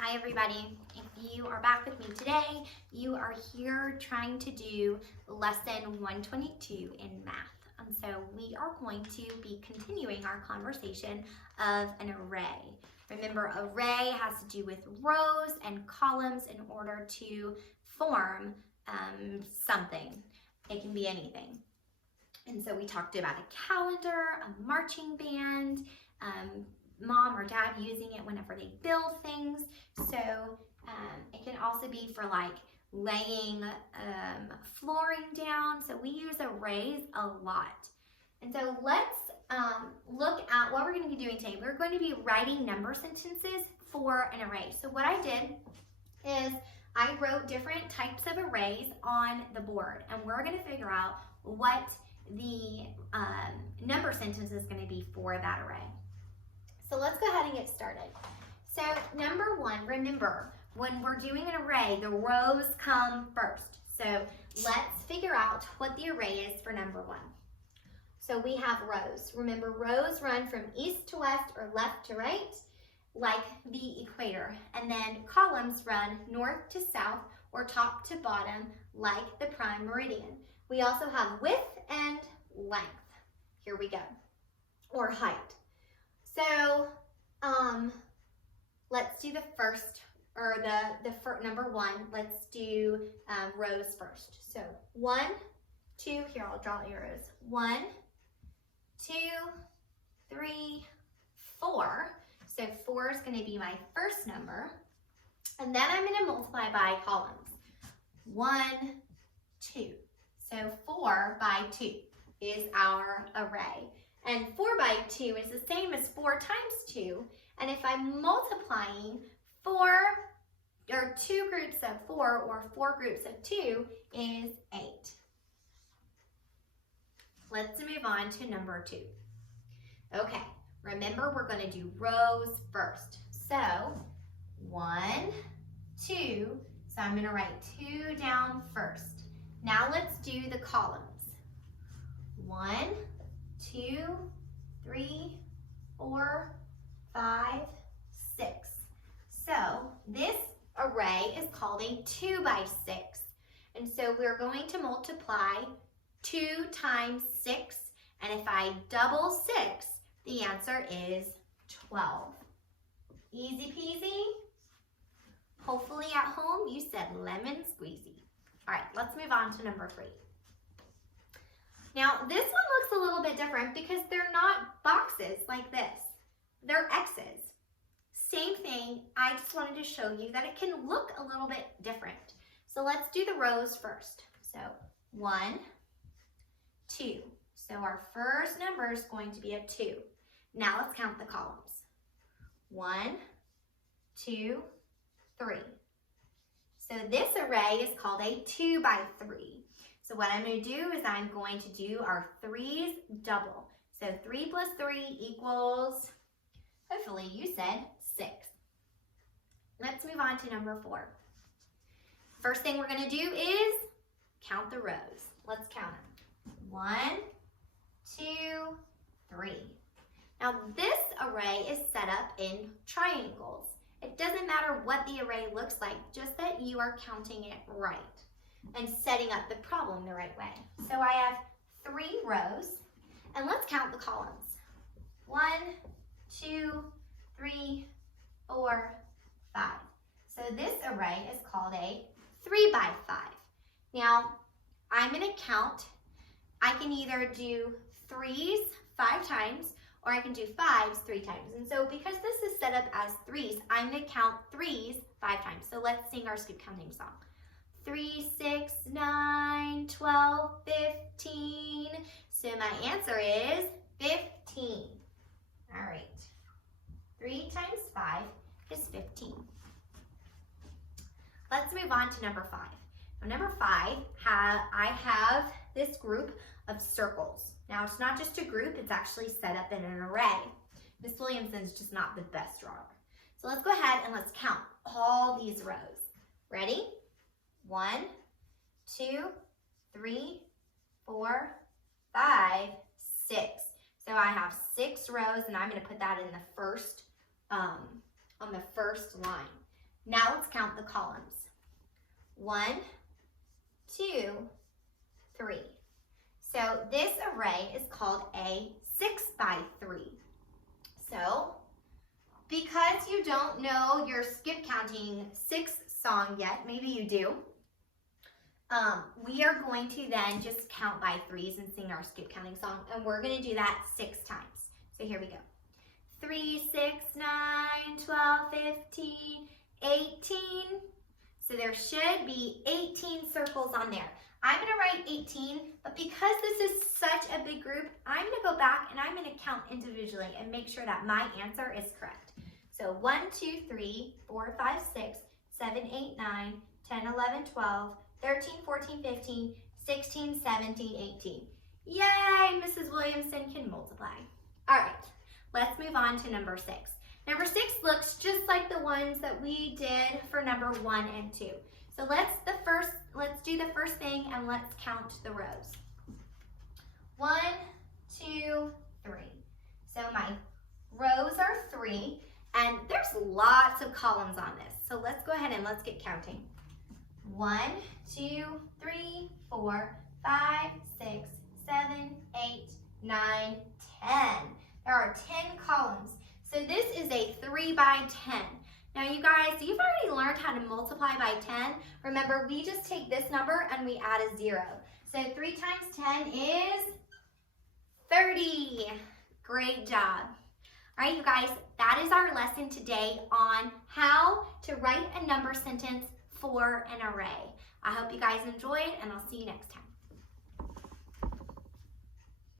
Hi everybody. If you are back with me today, you are here trying to do lesson 122 in math. And so we are going to be continuing our conversation of an array. Remember, array has to do with rows and columns in order to form something. It can be anything. And so we talked about a calendar, a marching band, mom or dad using it whenever they build things. So it can also be for like laying flooring down. So we use arrays a lot. And so let's look at what we're going to be doing today. We're going to be writing number sentences for an array. So what I did is I wrote different types of arrays on the board, and we're going to figure out what the number sentence is going to be for that array. So let's go ahead and get started. So number one, remember, when we're doing an array, the rows come first. So let's figure out what the array is for number one. So we have rows. Remember, rows run from east to west or left to right, like the equator. And then columns run north to south or top to bottom, like the prime meridian. We also have width and length. Here we go. Or height. So let's do the first, or the number one. Let's do rows first. So 1, 2, here I'll draw arrows. 1, 2, 3, 4. So 4 is going to be my first number. And then I'm going to multiply by columns. 1, 2. So 4 by 2 is our array. And 4 by 2 is the same as 4 times 2. And if I'm multiplying 4, or 2 groups of 4 or 4 groups of 2 is 8. Let's move on to number 2. Okay, remember we're going to do rows first. So 1, 2, so I'm going to write 2 down first. Now let's do the columns. 1, 2, 3, 4, 5, 6. So this array is called a 2 by 6. And so we're going to multiply 2 times 6. And if I double 6, the answer is 12. Easy peasy. Hopefully at home you said lemon squeezy. All right, let's move on to number 3. Now, this one looks a little bit different because they're not boxes like this. They're X's. Same thing, I just wanted to show you that it can look a little bit different. So let's do the rows first. So 1, 2. So our first number is going to be a 2. Now let's count the columns. 1, 2, 3. So this array is called a 2 by 3. So what I'm going to do is I'm going to do our 3's double. So 3 plus 3 equals, hopefully you said 6. Let's move on to number 4. First thing we're going to do is count the rows. Let's count them. 1, 2, 3. Now this array is set up in triangles. It doesn't matter what the array looks like, just that you are counting it right and setting up the problem the right way. So I have 3 rows, and let's count the columns. 1, 2, 3, 4, 5. So this array is called a 3 by 5. Now, I'm going to count. I can either do 3's 5 times, or I can do 5's 3 times. And so because this is set up as 3's, I'm going to count 3's 5 times. So let's sing our scoop counting song. 3, 6, 9, 12, 15. So my answer is 15. All right. 3 times 5 is 15. Let's move on to number 5. Now, number 5, I have this group of circles. Now, it's not just a group, it's actually set up in an array. Miss Williamson's just not the best drawer. So let's go ahead and let's count all these rows. Ready? 1, 2, 3, 4, 5, 6. So I have 6 rows, and I'm going to put that in the first on the first line. Now let's count the columns. 1, 2, 3. So this array is called a 6 by 3. So because you don't know your skip counting 6 song yet, maybe you do, we are going to then just count by 3s and sing our skip counting song, and we're going to do that 6 times. So here we go. 3, 6, 9, 12, 15, 18. So there should be 18 circles on there. I'm going to write 18, but because this is such a big group, I'm going to go back and I'm going to count individually and make sure that my answer is correct. So 1, 2, 3, 4, 5, 6, 7, 8, 9, 10, 11, 12, 13, 14, 15, 16, 17, 18. Yay, Mrs. Williamson can multiply. All right, let's move on to number 6. Number 6 looks just like the ones that we did for number 1 and 2. So let's do the first thing and let's count the rows. 1, 2, 3. So my rows are 3, and there's lots of columns on this. So let's go ahead and let's get counting. 1, 2, 3, 4, 5, 6, 7, 8, 9, 10. There are 10 columns. So this is a 3 by 10. Now you guys, you've already learned how to multiply by 10. Remember, we just take this number and we add a 0. So 3 times 10 is 30. Great job. All right, you guys, that is our lesson today on how to write a number sentence for an array. I hope you guys enjoyed, and I'll see you next time.